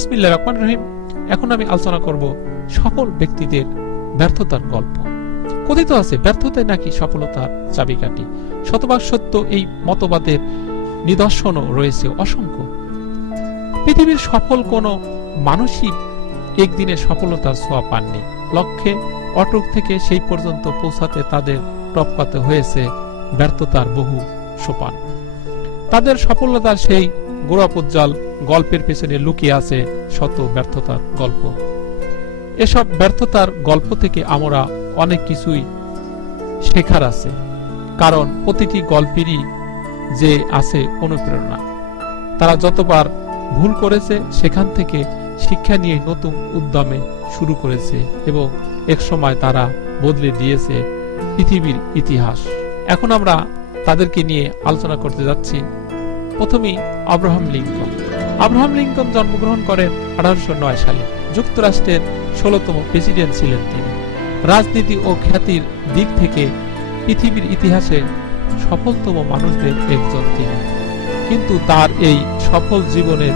বিসমিল্লাহির রহমানির রহিম। এখন আমি আলোচনা করব সফল ব্যক্তিদের ব্যর্থতার গল্প। কথিত আছে ব্যর্থতাই নাকি সফলতার চাবিকাঠি। শতভাগ সত্য এই মতবাদের নিদর্শনও রয়েছে অসংখ্য। পৃথিবীর সফল কোনো মানুষই একদিনে সফলতার ছোঁয়া পাননি। লক্ষ্যে অটক থেকে সেই পর্যন্ত পৌঁছাতে তাদের টপকাতে হয়েছে ব্যর্থতার বহু সোপান। তাদের সফলতার সেই গৌরবোজ্জ্বল গল্পের পেছনে লুকিয়ে আছে শত ব্যর্থতার গল্প। এসব ব্যর্থতার গল্প থেকে আমরা অনেক কিছুই শেখার আছে, কারণ প্রতিটি গল্পেরই যে আছে অনুপ্রেরণা। তারা যতবার ভুল করেছে সেখান থেকে শিক্ষা নিয়ে নতুন উদ্যমে শুরু করেছে এবং একসময় তারা বদলে দিয়েছে পৃথিবীর ইতিহাস। এখন আমরা তাদেরকে নিয়ে আলোচনা করতে যাচ্ছি। প্রথমেই আব্রাহাম লিঙ্কন। আব্রাহাম লিঙ্কন জন্মগ্রহণ করেন 1809 সালে। যুক্তরাষ্ট্রের 16তম প্রেসিডেন্ট ছিলেন তিনি। রাজনীতি ও খ্যাতির দিক থেকে পৃথিবীর ইতিহাসে সফলতম মানুষদের একজন তিনি। কিন্তু তার এই সফল জীবনের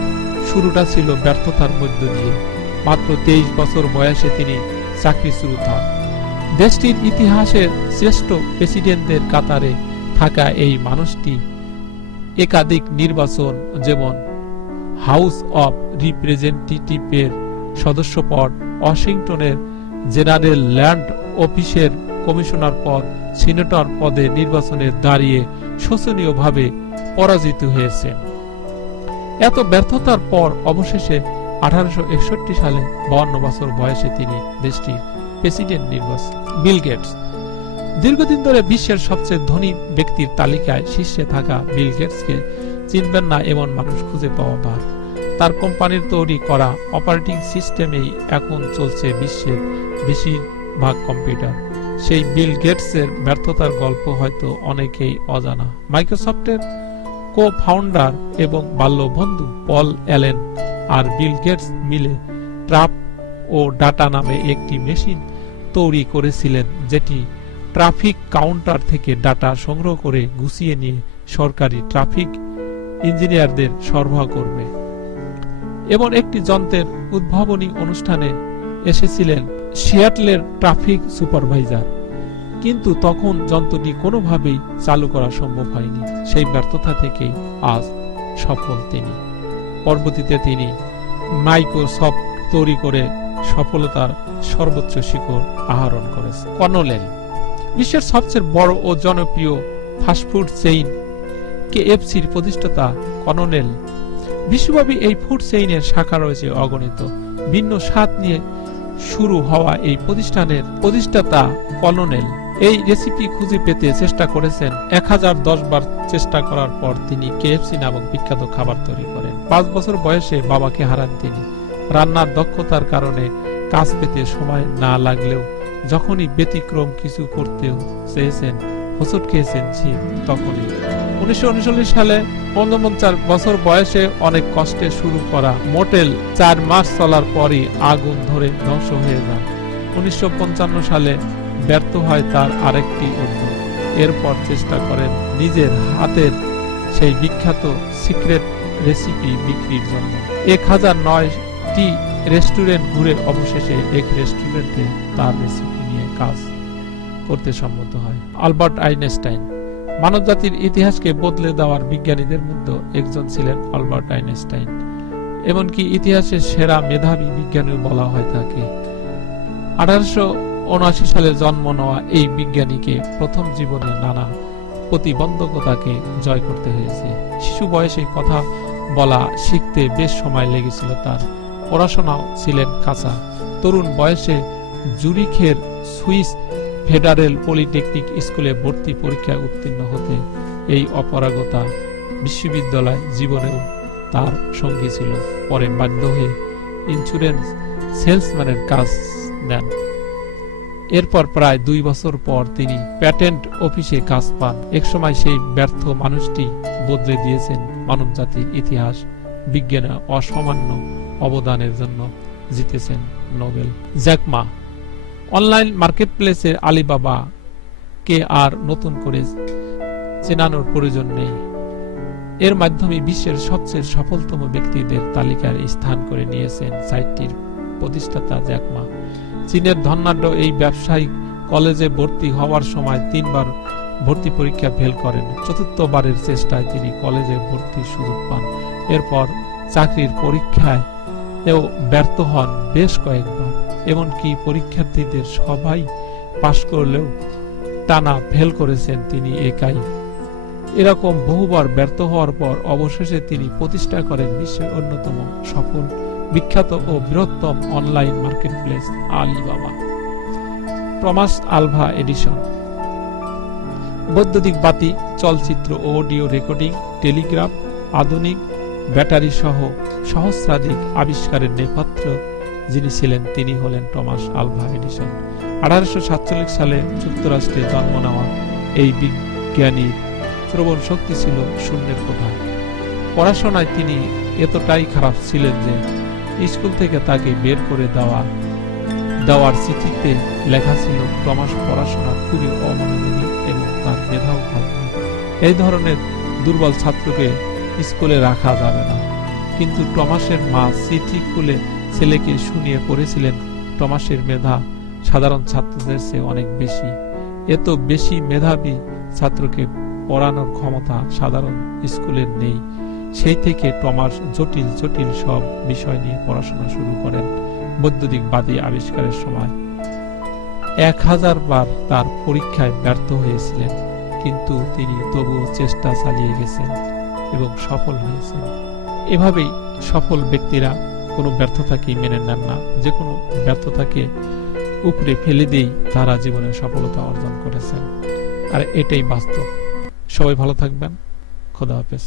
শুরুটা ছিল ব্যর্থতার মধ্য দিয়ে। মাত্র 23 বছর বয়সে তিনি চাকরিচ্যুত হন। দেশটির ইতিহাসের শ্রেষ্ঠ প্রেসিডেন্টদের কাতারে থাকা এই মানুষটি একাধিক নির্বাচন, যেমন হাউস অব রিপ্রেজেন্টেটিভের সদস্যপদ, ওয়াশিংটনের জেনারেল ল্যান্ড অফিসের কমিশনার পদ, সিনেটর পদে নির্বাচনে দাঁড়িয়ে শোচনীয়ভাবে পরাজিত হয়েছে। এত ব্যর্থতার পর অবশেষে 1861 সালে 52 বছর বয়সে তিনি দেশটির প্রেসিডেন্ট নির্বাচিত। Bill Gates. দীর্ঘদিন ধরে বিশ্বের সবচেয়ে ধনী ব্যক্তির তালিকায় শীর্ষে থাকা বিল গেটসকে চিনবেন না এমন মানুষ খুঁজে পাওয়া ভার। তার কোম্পানির তৈরি করা অপারেটিং সিস্টেমেই এখন চলছে বিশ্বের বেশিরভাগ কম্পিউটার। সেই বিল গেটসের ব্যর্থতার গল্প হয়তো অনেকেই অজানা। মাইক্রোসফটের কো-ফাউন্ডার এবং বাল্য বন্ধু পল অ্যালেন আর বিল গেটস মিলে ট্রাপ ও ডাটা নামে একটি মেশিন তৈরি করেছিলেন, যেটি ট্রাফিক কাউন্টার থেকে ডাটা সংগ্রহ করে গুছিয়ে নিয়ে সরকারি ট্রাফিক ইঞ্জিনিয়ারদের সরবরাহ করবে। এমন একটি যন্ত্রের উদ্ভাবনী অনুষ্ঠানে এসেছিলেন সিয়াটলের ট্রাফিক সুপারভাইজার, কিন্তু তখন যন্ত্রটি কোনোভাবেই চালু করা সম্ভব হয়নি। সেই ব্যর্থতা থেকেই আজ সফল তিনি। পরবর্তীতে তিনি মাইক্রোসফট তৈরি করে সফলতার সর্বোচ্চ শিখর আহরণ করেছে। কর্নেল। বিশ্বের সবচেয়ে বড় ও জনপ্রিয় ফাস্টফুড চেইন কেএফসির প্রতিষ্ঠাতা কর্নেল। বিশ্বব্যাপী এই ফুড চেইনের শাখা রয়েছে অগণিত। ভিন্ন স্বাদ নিয়ে শুরু হওয়া এই প্রতিষ্ঠানের প্রতিষ্ঠাতা কর্নেল এই রেসিপি খুঁজে পেতে চেষ্টা করেছেন। 1010 বার চেষ্টা করার পর তিনি কেএফসি নামক বিখ্যাত খাবার তৈরি করেন। 5 বছর বয়সে বাবাকে হারান তিনি। রান্নার দক্ষতার কারণে কাজ পেতে সময় না লাগলেও যখনই ব্যতিক্রম কিছু করতে চেয়েছেন, হোঁচট খেয়েছেন তখনই। 1939 সালে 49 বছর বয়সে অনেক কষ্টে শুরু করা মোটেল 4 মাস চলার পরই আগুন ধরে ধ্বংস হয়ে যায়। 1955 সালে ব্যর্থ হয় তার আরেকটি উদ্যোগ। এরপর চেষ্টা করেন নিজের হাতের সেই বিখ্যাত সিক্রেট রেসিপি বিক্রির জন্য। 1009টি রেস্টুরেন্ট ঘুরে অবশেষে এক রেস্টুরেন্টে তার রেসিপি নিয়ে কাজ করতে সম্মত হয়। Albert Einstein. মানবজাতির ইতিহাসকে বদলে দেওয়ার বিজ্ঞানীদের মধ্যে একজন ছিলেন আলবার্ট আইনস্টাইন। এমনকি ইতিহাসের সেরা মেধাবী বিজ্ঞানী বলা হয় তাকে। 1879 সালে জন্ম নেওয়া এই বিজ্ঞানীকে প্রথম জীবনে নানা প্রতিবন্ধকতাকে জয় করতে হয়েছে। শিশু বয়সে কথা বলা শিখতে বেশ সময় লেগেছিল তার। পড়াশোনাও ছিলেন কাঁচা। তরুণ বয়সে জুরিখের সুইস ফেডারেল পলিটেকনিক স্কুলে ভর্তি পরীক্ষায় উত্তীর্ণ হতে এই অপারগতা বিশ্ববিদ্যালয় জীবনেও তার সঙ্গী ছিল। পরে বাধ্য হয়ে ইন্স্যুরেন্স সেলসম্যানের কাজ নেন। এরপর প্রায় 2 বছর পর তিনি প্যাটেন্ট অফিসে কাজ পান। একসময় সেই ব্যর্থ মানুষটি বদলে দিয়েছেন মানবজাতির ইতিহাস। বিজ্ঞানে অসামান্য অবদানের জন্য জিতেছেন নোবেল। Jack Ma. অনলাইন মার্কেটপ্লেসে আলিবাবা কে আর নতুন করে চেনানোর প্রয়োজন নেই। এর মাধ্যমে বিশ্বের সবচেয়ে সফলতম ব্যক্তিদের তালিকার স্থান করে নিয়েছেন সাইটটির প্রতিষ্ঠাতা জ্যাক মা। চীনের ধনাঢ্য এই ব্যবসায়িক কলেজে ভর্তি হওয়ার সময় 3 বার ভর্তি পরীক্ষা ফেল করেন। চতুর্থবারের চেষ্টায় তিনি কলেজে ভর্তির সুযোগ পান। এরপর চাকরির পরীক্ষায় ব্যর্থ হন বেশ কয়েকবার। এমনকি পরীক্ষার্থীদের সবাই পাশ করলেও টানা ফেল করেছেন তিনি একাই। এরকম বহুবার ব্যর্থ হওয়ার পর অবশেষে তিনি প্রতিষ্ঠা করেন বিশ্বের অন্যতম সফল, বিখ্যাত ও বৃহত্তম online marketplace Alibaba. Thomas Alva Edison বৈদ্যুতিক বাতি, চলচ্চিত্র ও অডিও রেকর্ডিং, টেলিগ্রাফ, আধুনিক ব্যাটারি সহ সহস্রাধিক আবিষ্কারের নেপথ্য যিনি ছিলেন তিনি হলেন টমাস আলভা এডিসন। 1847 সালে যুক্তরাষ্ট্রে জন্ম নেওয়া এই বিজ্ঞানীর শ্রবণ শক্তি ছিল শূন্যের কোঠায়। পড়াশোনায় তিনি এতটাই খারাপ ছিলেন যে স্কুল থেকে তাকে বের করে দেওয়ার চিঠিতে লেখা ছিল টমাস পড়াশোনা খুবই অমনোযোগী এবং তার মেধাও ভালো নয়। এই ধরনের দুর্বল ছাত্রকে স্কুলে রাখা যাবে না। কিন্তু টমাসের মা চিঠি খুলে ছেলেকে শুনিয়ে পড়েছিলেন টমাসের মেধা সাধারণ ছাত্রদের চেয়ে অনেক বেশি। এত বেশি মেধাবী ছাত্রকে পড়ানোর ক্ষমতা সাধারণ স্কুলের নেই। সেই থেকে টমাস জটিল জটিল সব বিষয় নিয়ে পড়াশোনা শুরু করেন। বৈদ্যুতিক বাতি আবিষ্কারের সময় 1000 বার তার পরীক্ষায় ব্যর্থ হয়েছিলেন, কিন্তু তিনি তবুও চেষ্টা চালিয়ে গেছেন এবং সফল হয়েছেন। এভাবেই সফল ব্যক্তিরা কোনো ব্যর্থতাকে মেনে নেন না, যে কোনো ব্যর্থতাকে উপরে ফেলে দিয়েই তারা জীবনে সফলতা অর্জন করেছেন। আর এটাই বাস্তব। সবাই ভালো থাকবেন। খোদা হাফেজ।